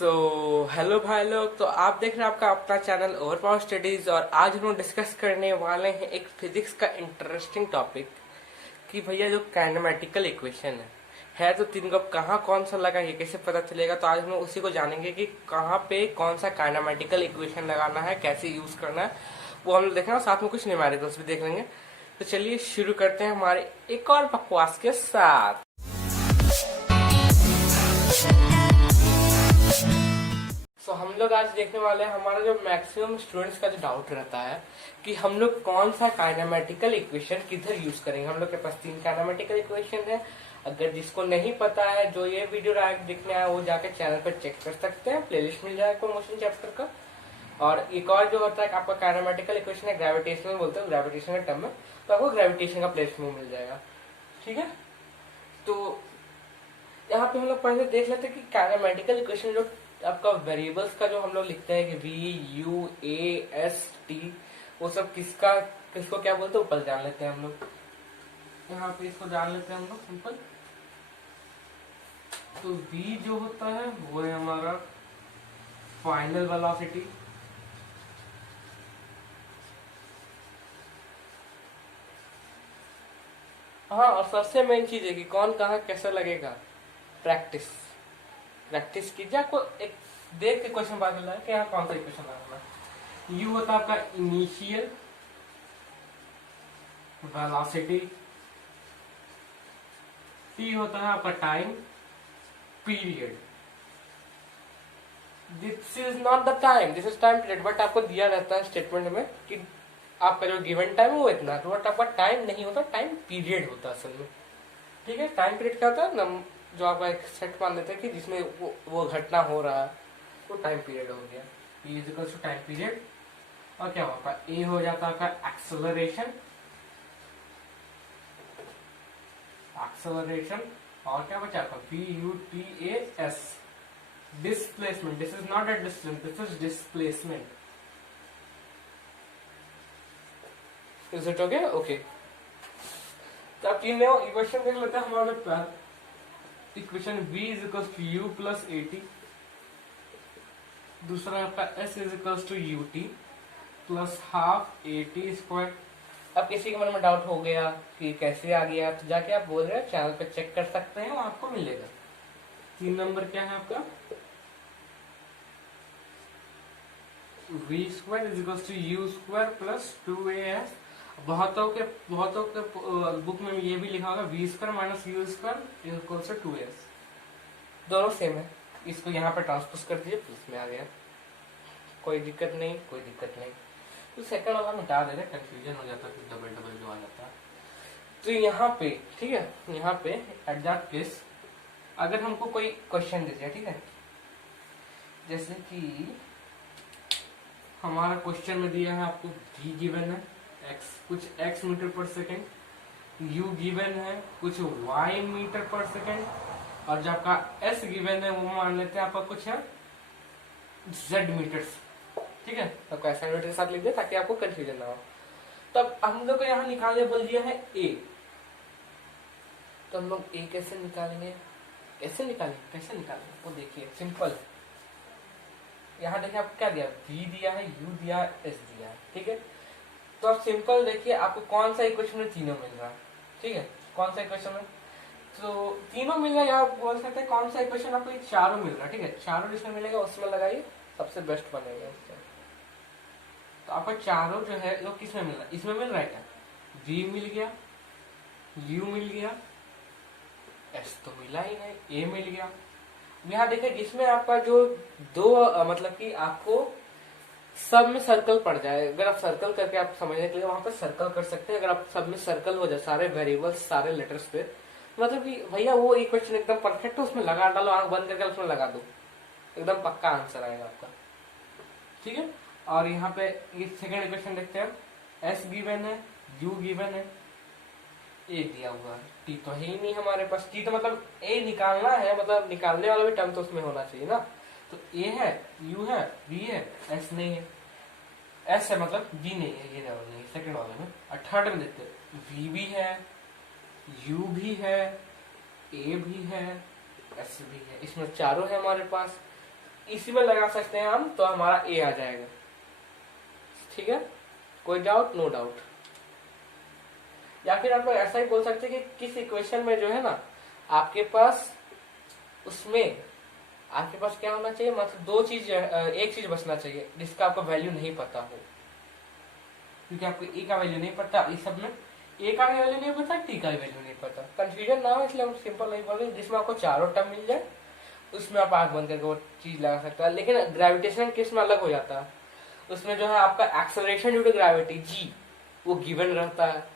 Hello भाई लोग। तो आप देख रहे हैं आपका अपना चैनल ओवर पावर स्टडीज, और आज हम लोग डिस्कस करने वाले हैं एक फिजिक्स का इंटरेस्टिंग टॉपिक कि भैया जो काइनेमेटिकल इक्वेशन है तो तीन को कहाँ कौन सा लगा, ये कैसे पता चलेगा। तो आज हम लोग उसी को जानेंगे कि कहाँ पे कौन सा काइनेमेटिकल इक्वेशन लगाना है, कैसे यूज करना है, वो हम लोग देखेंगे और साथ में कुछ न्यूमेरिकल्स भी देख लेंगे। तो चलिए शुरू करते हैं हमारे एक और बकवास के साथ। तो हम लोग आज देखने वाले हैं हमारा जो मैक्सिमम स्टूडेंट्स का जो डाउट रहता है कि हम लोग कौन सा काइनेमेटिकल इक्वेशन किधर यूज करेंगे। हम लोग के पास 3 काइनेमेटिकल इक्वेशन है। अगर जिसको नहीं पता है, जो ये वीडियो डायरेक्ट दिखने आया, वो जाके चैनल पर चेक कर सकते हैं, प्लेलिस्ट मिल जाएगा मोशन चैप्टर का। और एक और जो होता है आपका काइनेमेटिकल इक्वेशन है, ग्रेविटेशनल बोलते हैं, ग्रेविटेशन के टर्म में, तो आपको ग्रेविटेशन का प्लेलिस्ट में मिल जाएगा। ठीक है, तो यहाँ पे हम लोग पहले देख लेते हैं कि काइनेमेटिकल इक्वेशन जो आपका वेरिएबल्स का जो हम लोग लिखते हैं कि V U A S T, वो सब किसको क्या बोलते हैं ऊपर जान लेते हैं हम लोग। यहाँ पे इसको जान लेते हैं हम लोग सिंपल। तो v जो होता है वो है हमारा फाइनल वेलोसिटी, हाँ, और सबसे मेन चीज है कि कौन कहाँ कैसा लगेगा। प्रैक्टिस प्रैक्टिस कीजिए, आपको एक देख के क्वेश्चन पता चल रहा है कि यहाँ कौन सा इक्वेशन लगाना है। यू होता है आपका इनिशियल वेलोसिटी, टी होता है आपका time period. This is not the time, this is time period, but आपको दिया रहता है स्टेटमेंट में कि आपका जो गिवन टाइम है वो इतना, तो बट आपका टाइम नहीं होता, टाइम पीरियड होता है असल में। ठीक है, टाइम पीरियड क्या होता है, जो आपका एक सेट मान लेते हैं कि जिसमें वो घटना हो रहा है, वो टाइम पीरियड हो गया। E is equal to time period. और क्या होगा, ए हो जाता है आपका एक्सेलरेशन, और क्या बचा आपका V U T A S, displacement. This is not a distance, this is displacement. Is it okay? Okay, तो अब तीन इक्वेशन देख लेते हैं हमारे पास। Equation v is equal to U plus A T, दूसरा आपका s is equal to U T plus half A T square. अब किसी के मन में डाउट हो गया कि कैसे आ गया, तो जाके आप बोल रहे हैं चैनल पे चेक कर सकते हैं, आपको मिलेगा। 3 नंबर क्या है आपका, v square is equal to u square plus 2as। बहुतों के बुक में ये भी लिखा होगा v square minus u square is equal to 2s, दोनों सेम है। इसको यहाँ पे ट्रांसपोज कर दीजिए, प्लस में आ गया, कोई दिक्कत नहीं, कोई दिक्कत नहीं। तो सेकंड वाला मिटा दे रहे, कंफ्यूजन हो जाता है, फिर डबल डबल जो आ जाता है। तो यहाँ पे ठीक है, यहाँ पे एट दैट प्लेस अगर हमको कोई क्वेश्चन दे दिया, ठीक है, जैसे कि हमारा क्वेश्चन में दिया है आपको v गिवन है कुछ x मीटर पर सेकेंड, u गिवन है कुछ y मीटर पर सेकेंड, और जो आपका s गिवन है वो मान लेते हैं आपका कुछ है z मीटर्स। ठीक है, तो ऐसा मीटर के साथ लिख दे ताकि आपको कंफ्यूजन ना हो। तब हम लोग को यहाँ निकालने बोल दिया है a, तो हम लोग a कैसे निकालेंगे, कैसे निकालेंगे वो देखिए सिंपल। यहाँ देखिए आपको क्या दिया, v दिया है, u दिया है, s दिया है। ठीक है, तो आप सिंपल देखिए आपको कौन सा इक्वेशन में तीनों मिल रहा है। ठीक है, कौन सा इक्वेशन में, तो तीनों मिल रहा है, या बोल सकते हैं कौन सा इक्वेशन आपको चारों मिल रहा है। ठीक है, चारों जिसमें मिलेगा उसमें लगाइए, सबसे बेस्ट बनेगा उससे। तो आपका चारों जो है लोग किसमें मिल रहा है, इसमें मिल रहा है क्या, v मिल गया, u मिल गया, s तो मिला ही नहीं, a मिल गया। यहाँ देखिए जिसमें आपका जो दो मतलब कि आपको सब में सर्कल पड़ जाए, अगर आप सर्कल करके आप समझने के लिए वहां पर सर्कल कर सकते हैं। अगर आप सब में सर्कल हो जाए, सारे वेरिएबल्स सारे लेटर्स पे, मतलब कि भैया वो इक्वेशन एकदम परफेक्ट है, उसमें लगा डालो, आंख बंद करके उसमें लगा दो, एकदम पक्का आंसर आएगा आपका। ठीक है, और यहाँ पे ये सेकेंड इक्वेशन देखते हैं, s गिवन है, u गिवन है, a दिया हुआ है, t तो है ही नहीं हमारे पास। t तो मतलब a निकालना है, मतलब निकालने वाला भी टर्म तो उसमें होना चाहिए ना। तो a है, u है, v है, s नहीं है, s है मतलब v नहीं है, ये लेवल नहीं है सेकंड वाले में। और थर्ड में देखते हैं v भी है, u भी है, a भी है, s भी है, इसमें चारों है हमारे पास। इसी में लगा सकते हैं हम, तो हमारा ए आ जाएगा। ठीक है, कोई डाउट? No doubt. या फिर आप लोग ऐसा ही बोल सकते हैं कि किस इक्वेशन में जो है ना आपके पास, उसमें आपके पास क्या होना चाहिए, मतलब दो चीज, एक चीज बचना चाहिए जिसका आपको वैल्यू नहीं पता हो, क्योंकि आपको ए का वैल्यू नहीं पता, इस सब में ए का वैल्यू नहीं पता, टी का वैल्यू नहीं पता, कंफ्यूजन ना हो, इसलिए हम सिंपल नहीं बोल रहे। जिसमें आपको चारों टर्म मिल जाए उसमें आप आंख बंद करके वो चीज लगा सकते हैं। लेकिन ग्रेविटेशन केस में अलग हो जाता है, उसमें जो है आपका acceleration due to gravity G वो गिवन रहता है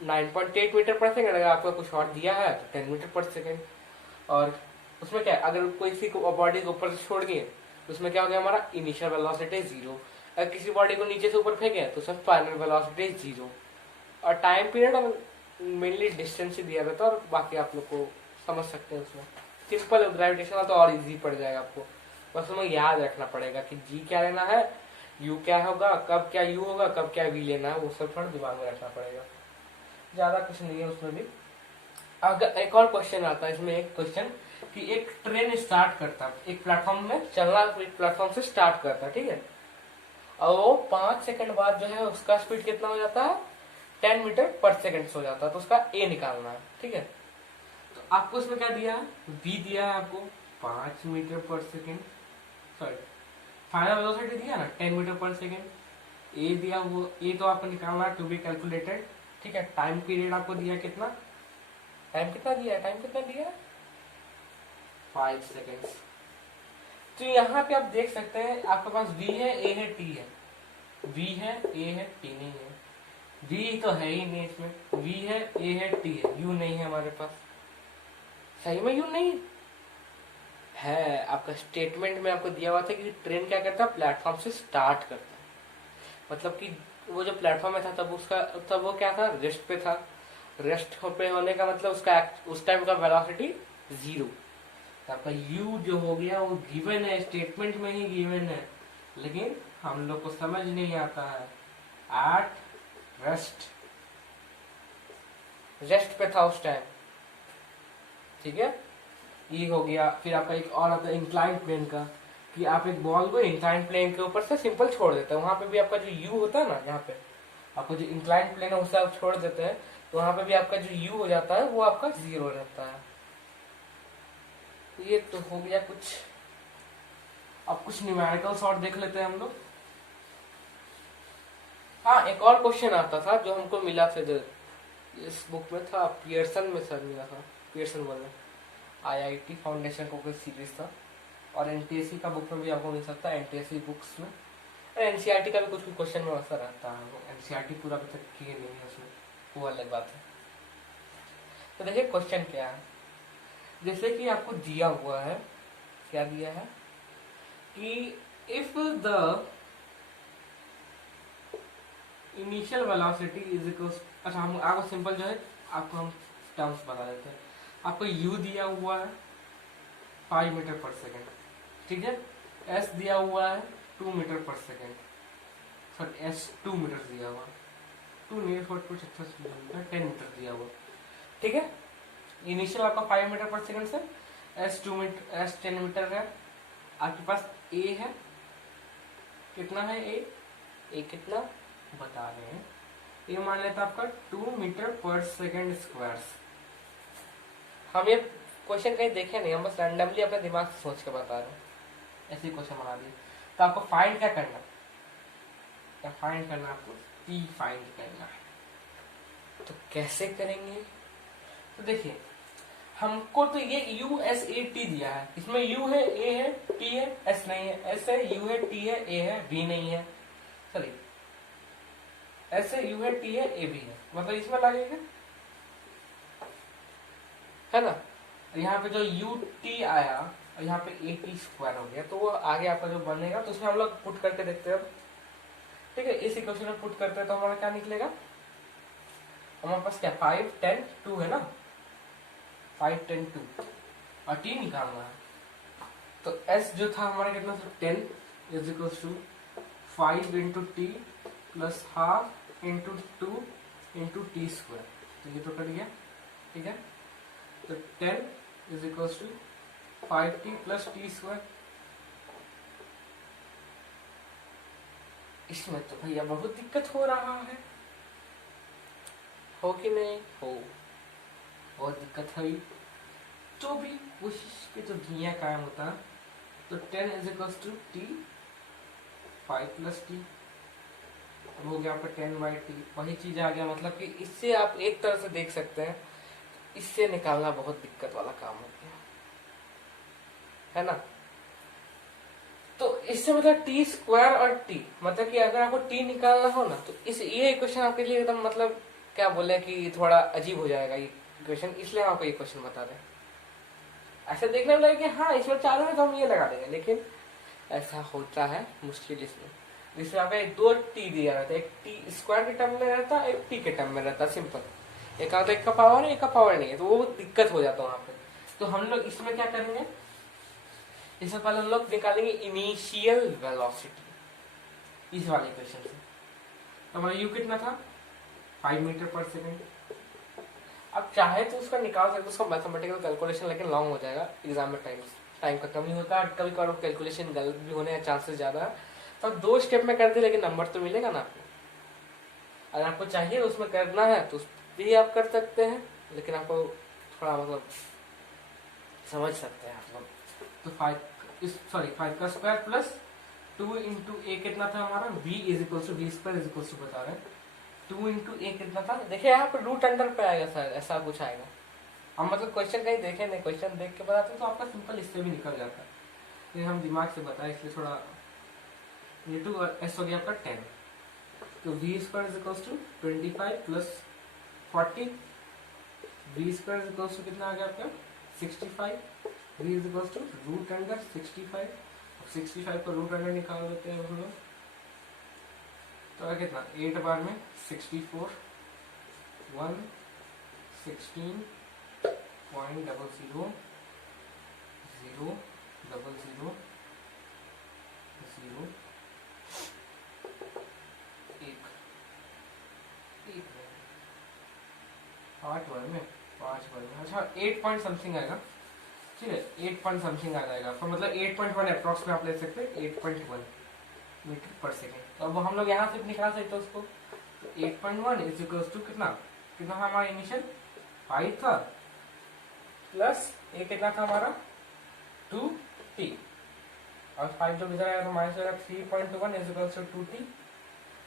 9.8 मीटर पर सेकेंड। अगर आपको कुछ और दिया है तो 10 मीटर पर सेकेंड। और उसमें क्या है, अगर कोई किसी को बॉडी को ऊपर से छोड़ दिए तो उसमें क्या हो गया, हमारा इनिशियल वेलोसिटी 0। अगर किसी बॉडी को नीचे से ऊपर फेंके तो उसमें फाइनल वेलोसिटी 0। और टाइम पीरियड और मेनली डिस्टेंस ही दिया रहता है, और बाकी आप लोग को समझ सकते हैं उसमें। सिंपल ग्रेविटेशन तो और इजी पड़ जाएगा आपको, बस हमें याद रखना पड़ेगा कि जी क्या लेना है, यू क्या होगा, कब क्या यू होगा, कब क्या वी लेना है, वो सब थोड़ा दिमाग में रखना पड़ेगा। ज्यादा कुछ नहीं है उसमें भी। अगर एक और क्वेश्चन आता है इसमें, एक क्वेश्चन कि एक ट्रेन स्टार्ट करता, एक प्लेटफॉर्म में चलना, एक प्लेटफॉर्म से स्टार्ट करता, ठीक है, और वो 5 सेकंड बाद जो है उसका स्पीड कितना हो जाता है, 10 मीटर पर सेकंड हो जाता है, तो उसका ए निकालना है। ठीक है, तो आपको इसमें क्या दिया है, वी दिया है आपको 5 मीटर पर सेकंड, सॉरी फाइनल वेलोसिटी दिया ना 10 मीटर पर सेकंड। ए दिया, वो ए तो आपको निकालना है, टू बी कैलकुलेटेड। ठीक है, टाइम पीरियड आपको दिया कितना, टाइम कितना दिया है, टाइम कितना दिया है 5 सेकेंड्स। तो यहाँ पे आप देख सकते हैं आपके पास v है, a है, t है, v है, a है, t नहीं है, v तो है ही नहीं इसमें, v है, a है, t है, u नहीं है हमारे पास। सही में u नहीं है। आपका स्टेटमेंट में आपको दिया हुआ था कि ट्रेन क्या करता है, प्लेटफॉर्म से स्टार्ट करता है, मतलब कि वो जो प्लेटफॉर्म में था तब वो क्या था, रेस्ट पे था। रेस्ट पे होने का मतलब उसका उस टाइम का वेलोसिटी 0। आपका u जो हो गया वो गिवन है, स्टेटमेंट में ही गिवन है, लेकिन हम लोग को समझ नहीं आता है। एट रेस्ट पे था उस टाइम। ठीक है, ये हो गया। फिर आपका एक और आता है इंक्लाइन प्लेन का, कि आप एक बॉल को इंक्लाइन प्लेन के ऊपर से सिंपल छोड़ देते हैं, वहां पे भी आपका जो u होता है ना, यहाँ पे आपको जो इंक्लाइन प्लेन है उससे आप छोड़ देते हैं, तो वहां पे भी आपका जो u हो जाता है वो आपका 0 रहता है। ये तो हो गया कुछ। अब कुछ न्यूमेरिकल्स और देख लेते हैं हम लोग। हाँ, एक और क्वेश्चन आता था जो हमको मिला था, जो इस बुक में था, पियर्सन में सर मिला था, पियर्सन बोल रहे, IIT फाउंडेशन को कोई सीरीज था, और एनटीएससी का बुक में भी आपको मिल सकता है, एनटीएससी बुक्स में। एनसीईआरटी का भी कुछ क्वेश्चन में वैसा रहता है, एनसीईआरटी पूरा अभी तक किए नहीं है उसमें, वो अलग बात है। तो देखिए क्वेश्चन क्या है, जैसे कि आपको दिया हुआ है, क्या दिया है कि if the initial velocity is equals, अच्छा हम आपको सिंपल जो है आपको हम टर्म्स बता देते हैं। आपको u दिया हुआ है 5 मीटर पर सेकेंड, ठीक है, s दिया हुआ है 2 मीटर पर सेकेंड, सॉरी s 2 मीटर दिया हुआ, 2 नहीं, कुछ अच्छा 10 मीटर दिया हुआ। ठीक है, इनिशियल आपका 5 मीटर पर सेकंड से s 10 मीटर है। आपके पास a है, कितना है a कितना बता रहे हैं, ये मान लेता आपका 2 मीटर पर सेकंड स्क्वायर। हम ये क्वेश्चन कहीं देखे नहीं, हम बस रैंडमली अपने दिमाग से सोच के बता रहे हैं, ऐसे क्वेश्चन बना दिए। तो आपको फाइंड क्या करना, आपको t फाइंड करना है। तो कैसे करेंगे, तो देखिए हमको तो ये u s a t दिया है, इसमें u है, a है, t है, s नहीं है, s है, u है, t है, a है, v नहीं है, सॉरी s है, u है, t है, a भी है, मतलब इसमें लगेगा, है ना। यहाँ पे जो u t आया और यहाँ पे a t स्क्वायर हो गया, तो वो आगे आपका जो बनेगा, तो उसमें हम लोग पुट करके देखते हैं। ठीक है, इस इक्वेशन में पुट करते हैं तो हमारा क्या निकलेगा, हमारे पास क्या 5 10 2 है ना, 5 10 2 और t निकालना है। तो s जो था हमारा कितना था 10 is equal to 5 into t plus half into 2 into t square, तो ये तो कट गया। ठीक है, तो 10 is equal to 5t plus t square, इसमें तो भैया बहुत दिक्कत हो रहा है, हो कि नहीं हो, बहुत दिक्कत है। तो भी कोशिश के तो दुनिया कायम होता है। तो 10 is equal to t 5 plus t, हो गया आपका 10/t। वही चीज आ गया, मतलब कि इससे आप एक तरह से देख सकते हैं, इससे निकालना बहुत दिक्कत वाला काम हो गया है ना। तो इससे मतलब टी स्क्वायर और टी, मतलब कि अगर आपको टी निकालना हो ना, तो इस ये इक्वेशन आपके लिए एकदम मतलब क्या बोले कि थोड़ा अजीब हो जाएगा ये इक्वेशन, इसलिए हम आपको ये क्वेश्चन बता रहे हैं। ऐसे देखने में लगे कि हाँ इसमें चालू है तो हम ये लगा देंगे, लेकिन ऐसा होता है मुश्किल इसमें। जिसमें आपका दो टी दिया रहता है, एक टी स्क्वायर के टर्म में रहता है, एक टी के टर्म में रहता है, सिंपल। एक आता एक का पावर है, एक का पावर नहीं है, तो वो दिक्कत हो जाता है वहां पे। तो हम लोग इसमें क्या करेंगे, इसमें पहले हम लोग निकालेंगे इनिशियल वेलोसिटी इस वाले इक्वेशन से। तो हमारा यू कितना था 5 मीटर पर सेकेंड। अब चाहे तो उसका निकाल सकते, उसका मैथमेटिकल कैलकुलेशन लेकिन लॉन्ग हो जाएगा, एग्जाम में टाइम का कमी होता है, कभी कभार कैलकुलेशन गलत भी होने का चांसेस ज्यादा है। तो आप 2 स्टेप में करते, लेकिन नंबर तो मिलेगा ना आपको। अगर आपको चाहिए उसमें करना है तो भी आप कर सकते हैं, लेकिन आपको थोड़ा मतलब समझ सकते हैं आप लोग। तो 5 का स्क्वायर प्लस 2 इंटू ए कितना था हमारा, v is equal to v square is equal to बता रहे हैं 2 इंटू ए कितना था, देखिए यहाँ पे रूट अंडर पे आएगा सर, ऐसा कुछ आएगा। हम मतलब क्वेश्चन कहीं देखे नहीं, क्वेश्चन देख के बताते तो आपका सिंपल इससे भी निकल जाता है, लेकिन हम दिमाग से बताए इसलिए थोड़ा ये टू एस हो गया आपका 10। तो v square is equal to 25 plus 40, v square is equal to कितना आ गया आपका 65, v is equal to root under 65। 65 को रूट अंडर निकाल देते हैं हम लोग, तो कितना 8 बार में 64 1 16.00 0 0 0 0 1 8 बार में 5 बार में, अच्छा 8 पॉइंट समथिंग आएगा, ठीक है 8 पॉइंट समथिंग आ जाएगा। तो मतलब 8.1 अप्रॉक्स में आप ले सकते हैं 8.1 मीटर पर सेकेंड। तो अब हम लोग यहाँ से निकाल सकते हैं उसको, तो 8.1 इज इक्वल टू कितना कितना था हमारा इनिशियल 5 था, प्लस ये कितना था हमारा 2t, और 5 जब इधर आया तो माइनस हो जाएगा 3.1 इज इक्वल टू 2t,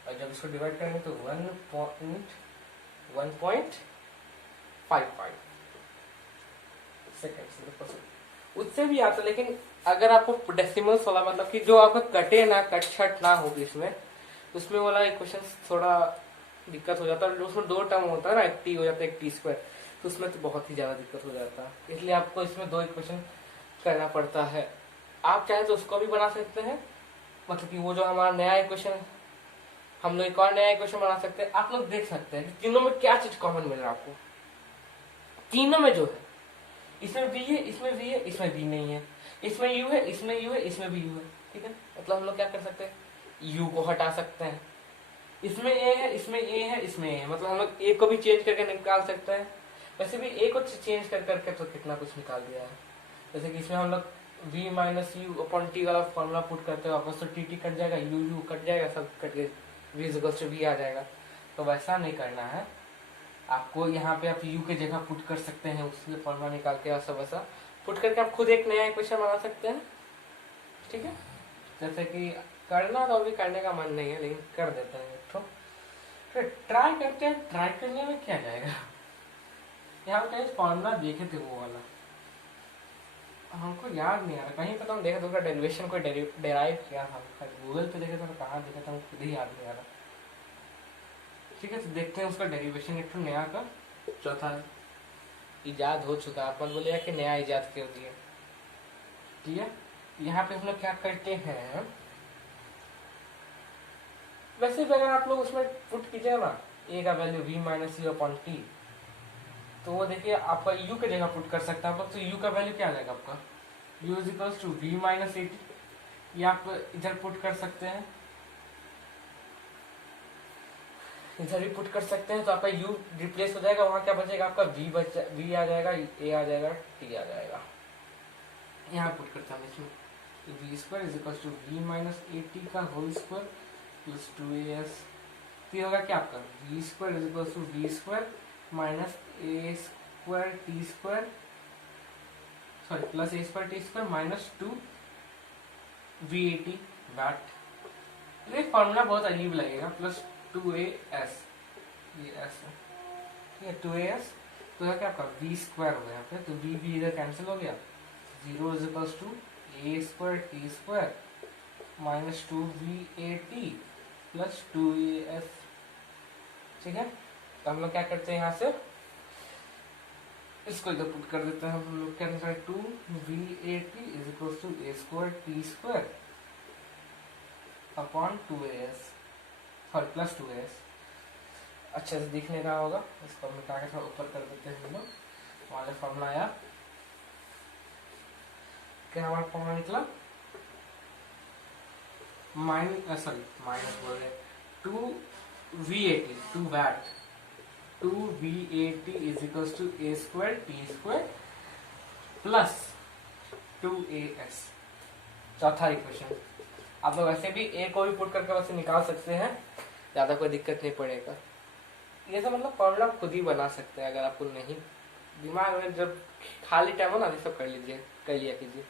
और जब इसको डिवाइड करेंगे तो 1.55 सेकेंड उससे भी आता। लेकिन अगर आपको डेसिमल्स वाला मतलब कि जो आपका कटे ना कट छट ना हो इसमें, उसमें वाला इक्वेशन थोड़ा दिक्कत हो जाता है। उसमें 2 टर्म होता है ना, एक टी हो जाता है एक टी स्क्वायर, तो उसमें तो बहुत ही ज्यादा दिक्कत हो जाता है, इसलिए आपको इसमें 2 इक्वेशन करना पड़ता है। आप चाहे तो उसको भी बना सकते हैं, मतलब कि वो जो हमारा नया इक्वेशन, हम लोग एक और नया इक्वेशन बना सकते हैं। आप लोग देख सकते हैं कि तीनों में क्या चीज कॉमन मिल रहा है आपको, तीनों में जो है, इसमें v है, इसमें v है, इसमें v नहीं है, इसमें u है, इसमें u है, इसमें भी u है, ठीक है। मतलब हम लोग क्या कर सकते हैं, u को हटा सकते हैं, इसमें a है, इसमें a है, इसमें a है, मतलब हम लोग a को भी चेंज करके निकाल सकते हैं। वैसे भी a को चेंज कर करके तो कितना कुछ निकाल दिया है, जैसे कि इसमें हम लोग v minus u upon t वाला फॉर्मूला पुट करते हैं, वापस तो टी कट जाएगा, यू कट जाएगा, सब कट के v is equal to v आ जाएगा। तो वैसा नहीं करना है आपको, यहाँ पे आप u के जगह पुट कर सकते हैं, उससे फॉर्मूला निकाल के ऐसा वैसा पुट करके आप खुद एक नया इक्वेशन बना सकते हैं, ठीक है। जैसे कि करना तो अभी करने का मन नहीं है, लेकिन कर देते हैं तो फिर ट्राई करते हैं। ट्राई करने में क्या जाएगा, यहाँ कहीं फॉर्मूला देखे थे वो वाला, हमको याद नहीं आ रहा, कहीं पता हम देखे तो डेरिवेशन को डेराइव किया था, गूगल पे देखे तो कहाँ देखा था, खुद ही याद नहीं आ रहा। ठीक है, तो देखते हैं उसका डेरिवेशन एक नया का चौथा इजाद हो चुका, आप मत बोलिए कि नया इजाद क्यों दिया, ठीक है। यहाँ पे हम लोग क्या करते हैं, वैसे भी अगर आप लोग उसमें पुट कीजिए ना a का value v minus u upon T, तो वो देखिए आपका u के जगह पुट कर सकते हैं आप लोग, तो u का वैल्यू क्या आ जाएगा आपका u is equal to v minus a t, ये आप इधर पुट कर सकते हैं, इधर भी पुट कर सकते हैं, तो आपका u रिप्लेस हो जाएगा, वहां क्या बचेगा आपका v आ जाएगा, a आ जाएगा, t आ जाएगा। यहाँ पुट करता हूँ इसमें v square is equal to v minus a t का होल स्क्वायर प्लस 2as, तो ये होगा क्या आपका v square is equal to v square minus a square t square, sorry plus a square t square minus 2 VAT vat. ये formula बहुत अजीब लगेगा, प्लस 2as, ये s है, ठीक है 2as, तो है क्या आपका v स्क्वायर हो गया यहाँ पे, तो v इधर कैंसिल हो गया, 0 is equal to a square t square minus 2VAT plus 2as, ठीक है। तो हम लोग क्या करते हैं यहाँ से इसको इधर पुट कर देते हैं, हम लोग क्या करते हैं 2VAT is equal to a square t square upon 2as, sorry plus 2as, अच्छे से दिख नहीं रहा होगा, इसको मिटा के थोड़ा ऊपर कर देते हैं हम लोग, हमारा फॉर्मूला आया, क्या हमारा फॉर्मूला निकला, माइनस बोल रहे 2VAT 2 vat 2VAT is equal to a square t square plus 2as, चौथा इक्वेशन। आप लोग वैसे भी a को भी पुट करके वैसे निकाल सकते हैं, ज्यादा कोई दिक्कत नहीं पड़ेगा, ये तो मतलब फॉर्मूला खुद ही बना सकते हैं, अगर आपको नहीं दिमाग में जब खाली टाइम हो ना ये सब कर लिया कीजिए,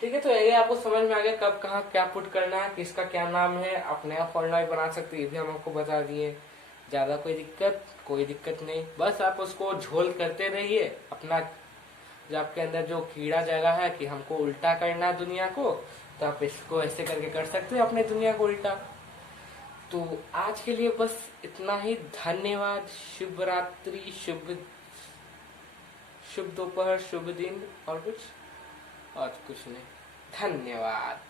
ठीक है। तो ये आपको समझ में आ गया कब कहाँ क्या पुट करना है, किसका क्या नाम है, अपने आप फॉर्मूला भी बना सकते हैं, ये भी हम आपको बता दिए, ज्यादा कोई दिक्कत नहीं, बस आप उसको झोल करते रहिए, अपना जो आपके अंदर जो कीड़ा जगह है कि हमको उल्टा करना है दुनिया को, तो आप इसको ऐसे करके कर सकते हो अपने दुनिया को उल्टा। तो आज के लिए बस इतना ही, धन्यवाद, शुभ रात्रि, शुभ दोपहर, शुभ दिन, और कुछ नहीं, धन्यवाद।